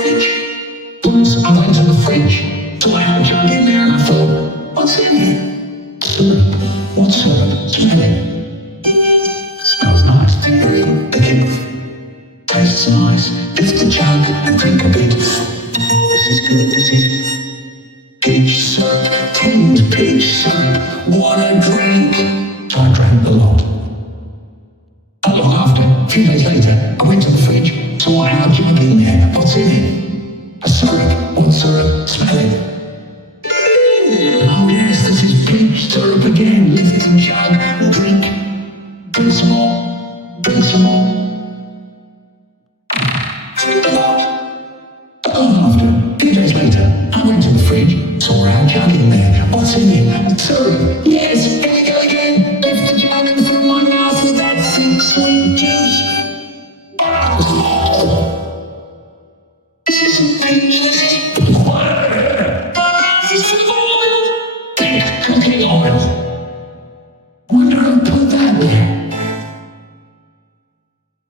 fridge. Once I went to the fridge, so I had a jug in there and I thought, what's in here? Syrup. What's syrup? Smelling. Smells nice. Tastes nice. Lift the jug and drink a bit. This is good, this is peach syrup, tanned peach syrup. What a drink! So I drank a lot. Not long after, a few days later, I went to the fridge, saw I had a jug in there. What's in it? A syrup. What syrup? Smell it. Oh yes, this is peach syrup again. Lift the jug, drink. Drink some more. Drink some more. Drink a lot. After, a few days later, I went to the fridge, saw I had a jug in there. What's in it? Syrup. Yes, here we go again. Lift the jug and fill my mouth with that thick, sweet juice. This isn't peach, this is cooking oil. Wonder who put that there.